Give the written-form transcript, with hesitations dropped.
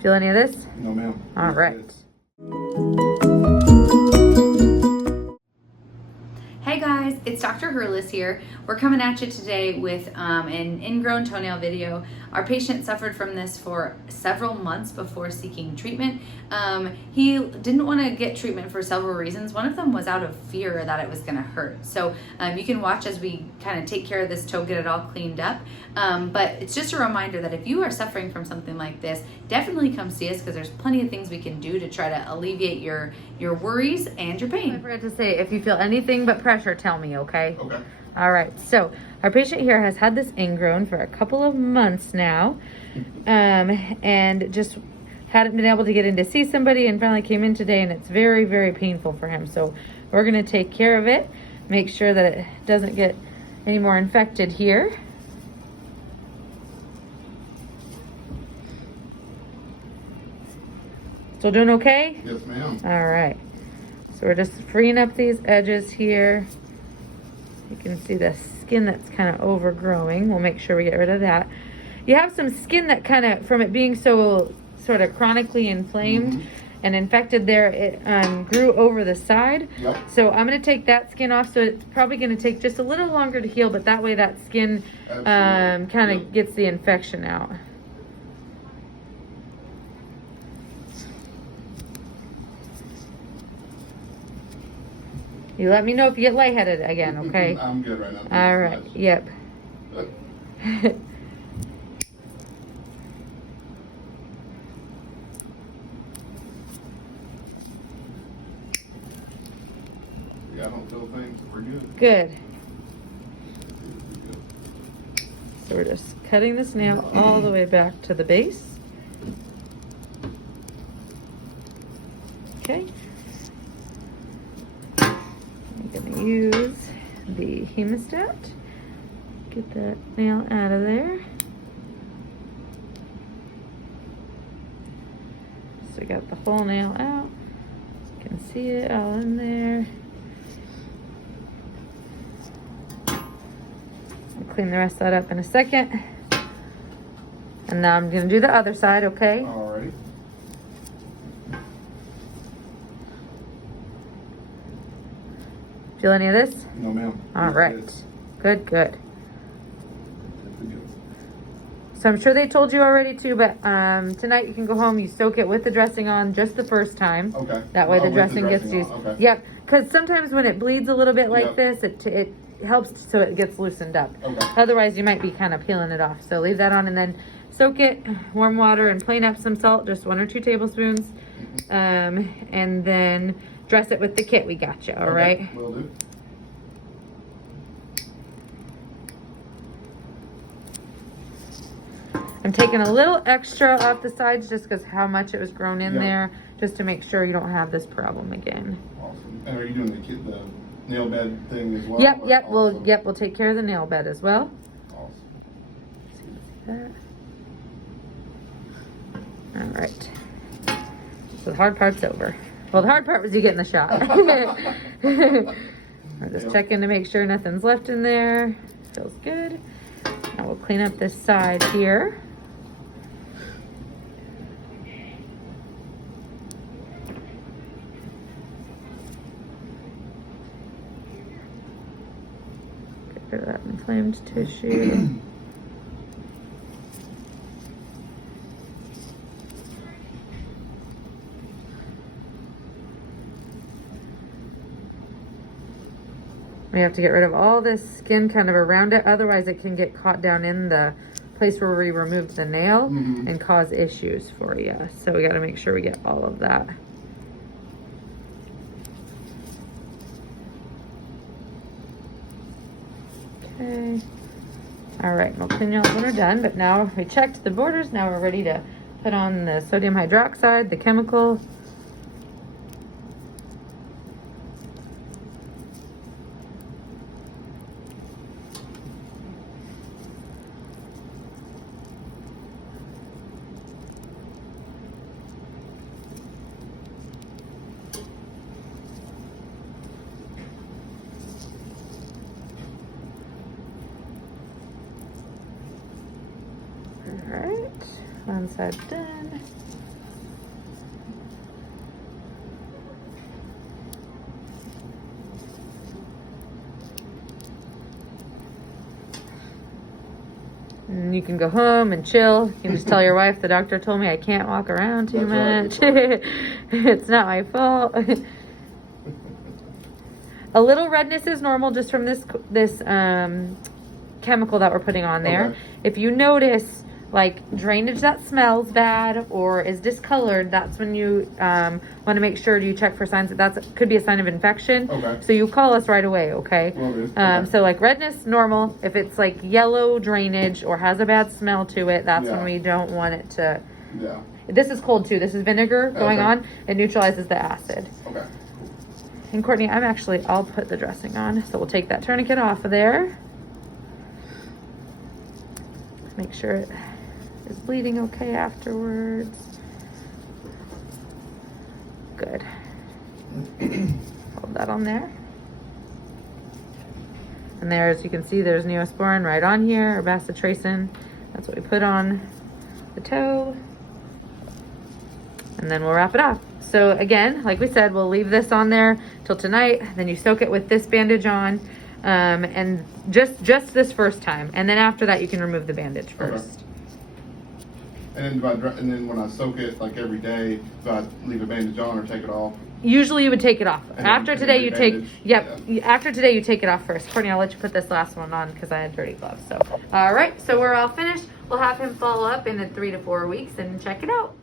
Feel any of this? No, ma'am. All right. Hey guys, it's Dr. Hurless here. We're coming at you today with an ingrown toenail video. Our patient suffered from this for several months before seeking treatment. He didn't want to get treatment for several reasons. One of them was out of fear that it was going to hurt. So you can watch as we kind of take care of this toe, get it all cleaned up. But it's just a reminder that if you are suffering from something like this, definitely come see us because there's plenty of things we can do to try to alleviate your worries and your pain. I forgot to say, if you feel anything but pressure, tell me, okay? Okay. All right, so our patient here has had this ingrown for a couple of months now, and just hadn't been able to get in to see somebody, and finally came in today, and it's very, very painful for him. So we're gonna take care of it, make sure that it doesn't get any more infected here. Still doing okay? Yes, ma'am. All right, so we're just freeing up these edges here. You can see the skin that's kind of overgrowing. We'll make sure we get rid of that. You have some skin that kind of, from it being so sort of chronically inflamed and infected there, it grew over the side. Yep. So I'm going to take that skin off. So it's probably going to take just a little longer to heal, but that way that skin kind of gets the infection out. You let me know if you get lightheaded again, okay? I'm good right now. All right, yep. Yeah, I don't feel things. We're good. Good. So we're just cutting this nail all the way back to the base. Okay. I'm gonna use the hemostat. Get that nail out of there. So we got the whole nail out. You can see it all in there. I'll clean the rest of that up in a second. And now I'm gonna do the other side, okay? Alrighty. Feel any of this? No, ma'am. All right. Good, good. So I'm sure they told you already too, but tonight you can go home, you soak it with the dressing on just the first time. Okay. That way the With dressing gets used. on, okay. Yep, because sometimes when it bleeds a little bit like Yep. this, it helps so it gets loosened up. Okay. Otherwise you might be kind of peeling it off. So leave that on and then soak it, warm water and plain Epsom salt, just 1 or 2 tablespoons. And then dress it with the kit we got you, all right? Will do. I'm taking a little extra off the sides just because how much it was grown in there, just to make sure you don't have this problem again. Awesome. And are you doing the nail bed thing as well? Yep, yep, Awesome. we'll take care of the nail bed as well. Awesome. See that? All right. So the hard part's over. Well, the hard part was you getting the shot. I'm just checking to make sure nothing's left in there. Feels good. Now we'll clean up this side here. Get rid of that inflamed tissue. We have to get rid of all this skin kind of around it, otherwise it can get caught down in the place where we removed the nail and cause issues for you. So we got to make sure we get all of that. Okay. All right, we'll clean you up when we're done, but now we checked the borders. Now we're ready to put on the sodium hydroxide, the chemical. One side done. And you can go home and chill. You can just tell your wife, the doctor told me I can't walk around too much. Right. It's not my fault. A little redness is normal just from this chemical that we're putting on there. Okay. If you notice like drainage that smells bad or is discolored, that's when you want to make sure you check for signs that could be a sign of infection. Okay. So you call us right away, okay? Will do. Okay. So like redness, normal. If it's like yellow drainage or has a bad smell to it, that's when we don't want it to. Yeah. This is cold too. This is vinegar going Okay. on. It neutralizes the acid. Okay. And Courtney, I'll put the dressing on. So we'll take that tourniquet off of there. Make sure it is bleeding okay afterwards. Good. Hold that on there. And there, as you can see, there's Neosporin right on here, or bacitracin. That's what we put on the toe. And then we'll wrap it up. So again, like we said, we'll leave this on there till tonight. Then you soak it with this bandage on, and just this first time. And then after that, you can remove the bandage first. Okay. And then when I soak it like every day, do I leave a bandage on or take it off? Usually you would take it off. And After then today, you take, rebandage? after today, you take it off first. Courtney, I'll let you put this last one on because I had dirty gloves. So, all right, so we're all finished. We'll have him follow up in 3 to 4 weeks and check it out.